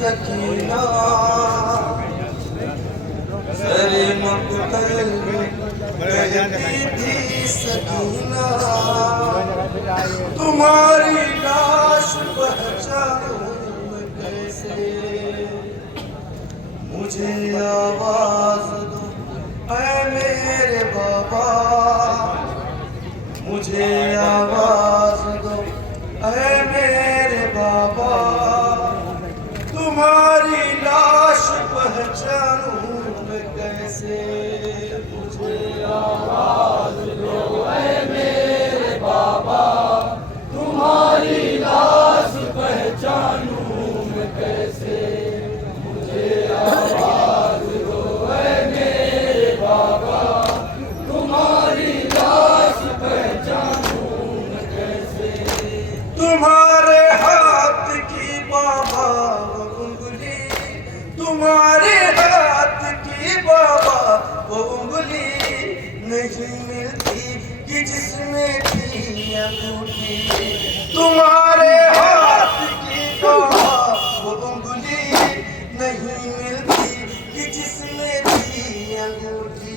सकीना सरे मक्तल कहती थी सकीना तुम्हारी लाश पहचानूं मैं कैसे मुझे आवाज दो ऐ मेरे बाबा मुझे आवाज दो ऐ मेरे बाबा तुम्हारी लाश पहचानूं मैं कैसे मुझे आवाज दो ऐ मेरे बाबा तुम्हारी लाश पहचानूं मैं कैसे मुझे आवाज दो ऐ मेरे बाबा तुम्हारी लाश पहचानूं मैं कैसे तुम्हारे हाथ की बाबा उंगली तुम्हारे हाथ की बाबा वो उंगली नहीं मिलती कि जिसमें थी अंगूठी तुम्हारे हाथ की बाबा वो उंगली नहीं मिलती कि जिसमें थी अंगूठी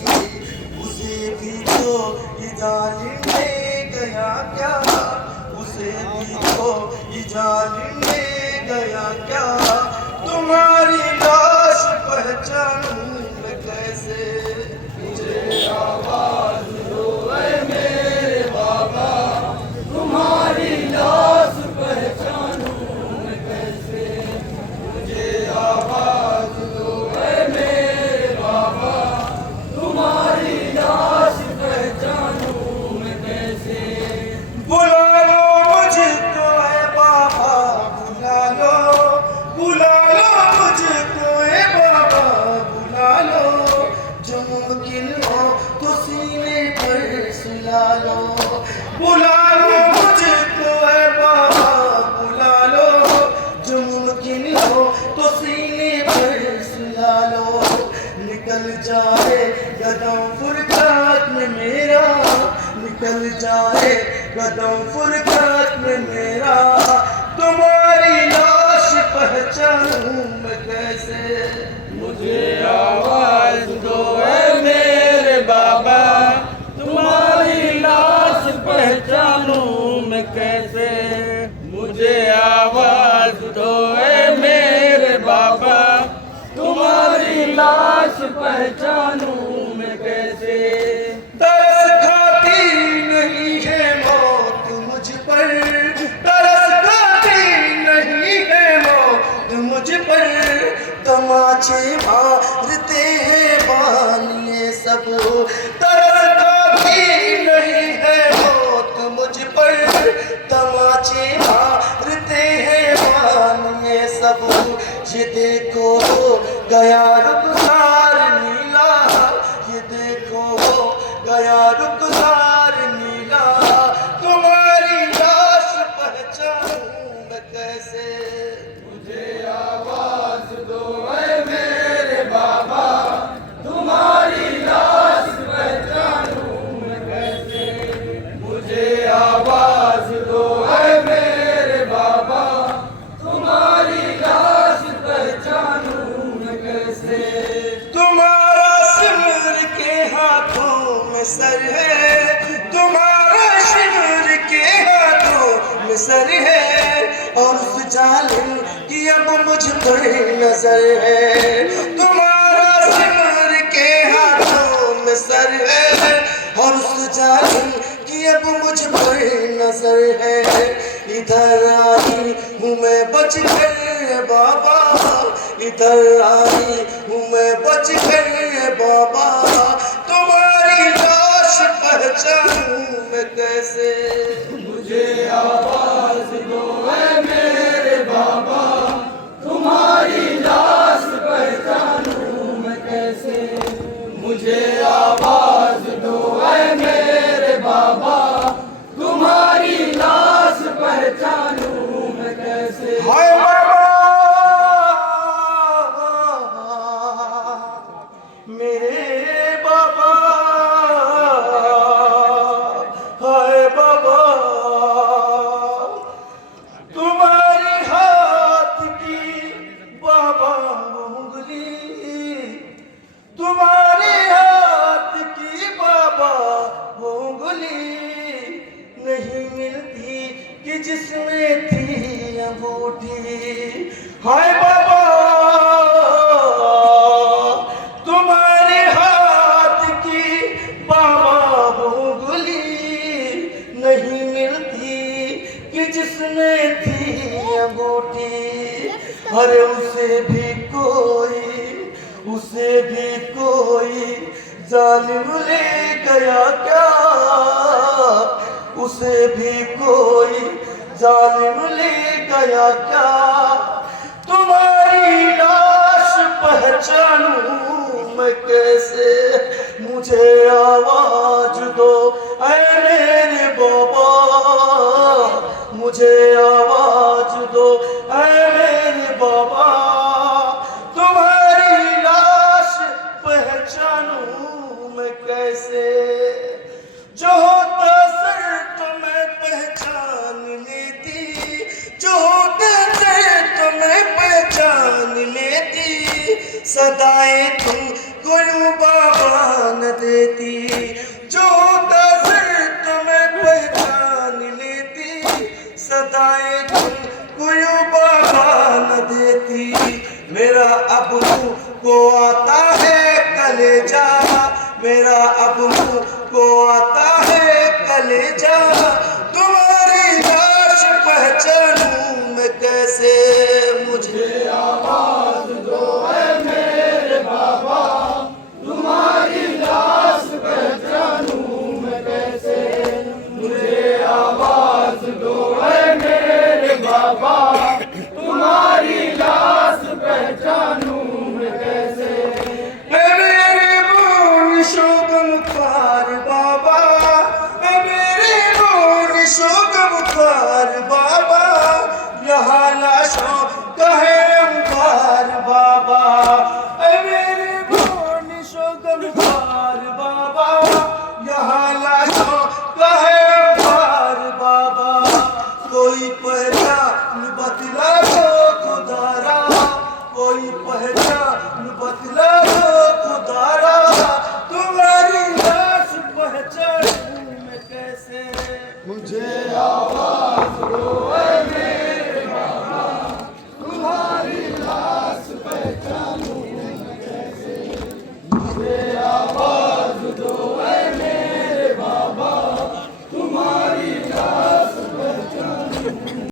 उसे भी तो ये जालिम ले गया क्या उसे भी तो ये जालिम ले गया क्या तुम्हारी लाश पहचानूं मैं कैसे मुझे आवाज दो ऐ मेरे बाबा तुम्हारी लाश पहचानूं मैं कैसे मुझे आवाज दो ऐ मेरे बाबा तुम्हारी लाश पहचानूं मैं कैसे बुला लो मुझको ऐ बाबा बुला लो मुझको ऐ बाबा बुला लो जो मुमकिन हो तो सीने पर सुला लो बुला लो मुझको ऐ बाबा बुला लो जो मुमकिन हो तो सीने पर सुला लो निकल जाए कदम फुरकत में मेरा निकल जाए कदम फुरकत में मेरा तुम्हारी लाश पहचानूं मैं कैसे मुझे आवाज दो ऐ मेरे बाबा तुम्हारी लाश पहचानूं मैं कैसे मुझे आवाज दो ऐ मेरे बाबा तुम्हारी लाश पहचानूं मैं कैसे तरस खाती नहीं है मौत मुझ पर तरस खाती नहीं है मौत मुझ पर तमाचे मारते हैं बानिए सब तरस खाती नहीं है मौत मुझ पर तमाचे मारते हैं बानिए सब ये देखो गया रुखसार नीला ये देखो गया रुखसार नीला तुम्हारी लाश पहचानूं मैं कैसे मुझे आवाज दो ऐ मेरे बाबा तुम्हारी लाश पहचानूं मैं कैसे मुझे आवाज दो ऐ मेरे बाबा तुम्हारी लाश पहचानूं मैं कैसे तुम्हारा सिमर के हाथों में सर है तुम्हारा सिमर के हाथों में सर है और उस जालिम की अब मुझ पर नजर है तुम्हारा सिमर के हाथों में सर है और उस जालिम की अब मुझ पर नजर है इधर आई हूँ मैं बच कर बाबा इधर आई हूँ मैं बच कर बाबा तुम्हारी लाश पहचानूं मैं कैसे मुझे आवाज दो ऐ मेरे बाबा तुम्हारी लाश पहचानूं मैं कैसे मुझे आवाज दो ऐ मेरे बाबा तुम्हारी लाश पहचानूं मैं कैसे हाय बाबा मेरे बाबा हाय बाबा तुम्हारी हाथ की झूठी। हाय बाबा तुम्हारे हाथ की बाबा वो गुली नहीं मिलती कि जिसमें थी अंगूठी। अरे उसे भी कोई जालिम ले गया क्या, उसे भी कोई जालिम ले गया क्या। तुम्हारी लाश पहचानूं मैं कैसे, मुझे आवाज दो ऐ मेरे बाबा, मुझे आवाज दो ऐ मेरे बाबा। तुम्हारी लाश पहचानूं मैं कैसे, जो होता सर तो मैं पहचान लेती, जो होता सर तो मैं पहचान लेती। सदाएं तुमको यूं बाबा न देती, जो होता सर तो मैं पहचान लेती। सदाएं तुमको यूं बाबा न देती। मेरा अब मुँह को आता है कलेजा, मेरा अब मुँह को आता है कलेजा। तुम्हारी लाश पहचानूं मैं कैसे, मुझे आवाज दो ऐ मेरे बाबा। तुम्हारी लाश पहचानूं मैं कैसे, मुझे आवाज दो ऐ मेरे बाबा। तुम्हारी लाश पहचानूं मैं कैसे। मेरे बोल शोगमखार बाबा, मेरे बोल शोगमखार बाबा। यहाँ लाशों का है अंबार बाबा, मेरे बोल शोगमखार बाबा। यहाँ लाशों का है अंबार बाबा। कोई पहचान बतला